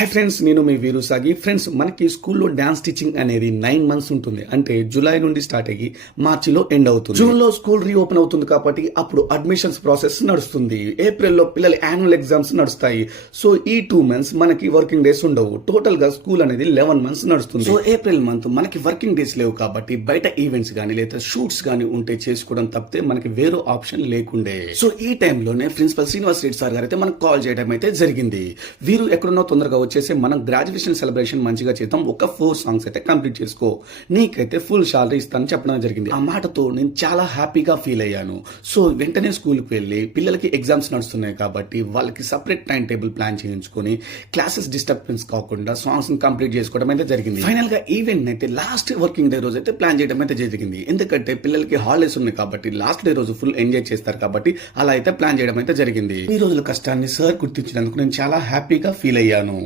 Hi friends, నేను మీ వీరు సాగి. ఫ్రెండ్స్, మనకి స్కూల్లో డాన్స్ టీచింగ్ అనేది 9 మంత్స్ ఉంటుంది. అంటే జూలై నుండి స్టార్ట్ అయ్యి మార్చిలో ఎండ్ అవుతుంది. జూన్లో స్కూల్ రీఓపెన్ అవుతుంది కాబట్టి అప్పుడు అడ్మిషన్స్ ప్రాసెస్ నడుస్తుంది. ఏప్రిల్లో పిల్లల యాన్యువల్ ఎగ్జామ్స్ నడుస్తాయి. సో ఈ 2 మంత్స్ మనకి వర్కింగ్ డేస్ ఉండవు. టోటల్ గా స్కూల్ అనేది 11 మంత్స్ నడుస్తుంది. సో ఏప్రిల్ మంత్ మనకి వర్కింగ్ డేస్ లేవు కాబట్టి బయట ఈవెంట్స్ కానీ లేదా షూట్స్ కానీ ఉంటే చేసుకోవడం తప్పితే మనకి వేరే ఆప్షన్ లేకుండే. సో ఈ టైంలోనే ప్రిన్సిపల్ శ్రీనివాస్ రెడ్డి సార్ గారు అయితే మనకు కాల్ చేయడం అయితే జరిగింది. వీరు ఎక్కడున్నో తొందరగా వచ్చేసి మనం గ్రాడ్యుయేషన్ సెలబ్రేషన్ మంచిగా చేద్దాం, ఒక 4 సాంగ్స్ అయితే కంప్లీట్ చేసుకో, నీకైతే ఫుల్ శాలరీ ఇస్తానని చెప్పడం జరిగింది. ఆ మాటతో నేను చాలా హ్యాపీగా ఫీల్ అయ్యాను. సో వెంటనే స్కూల్కి వెళ్ళి పిల్లలకి ఎగ్జామ్స్ నడుస్తున్నాయి కాబట్టి వాళ్ళకి సపరేట్ టైం టేబుల్ ప్లాన్ చేయించుకొని క్లాసెస్ డిస్టర్బెన్స్ కాకుండా సాంగ్స్ కంప్లీట్ చేసుకోవడం అయితే జరిగింది. ఫైనల్ గా ఈవెంట్ అయితే లాస్ట్ వర్కింగ్ డే రోజు అయితే ప్లాన్ చేయడం అయితే జరిగింది. ఎందుకంటే పిల్లలకి హాలిడేస్ ఉన్నాయి కాబట్టి లాస్ట్ డే రోజు ఫుల్ ఎంజాయ్ చేస్తారు కాబట్టి అలా అయితే ప్లాన్ చేయడం అయితే జరిగింది. ఈ రోజుల కష్టాన్ని సార్ గుర్తించినందుకు నేను చాలా హ్యాపీగా ఫీల్ అయ్యాను.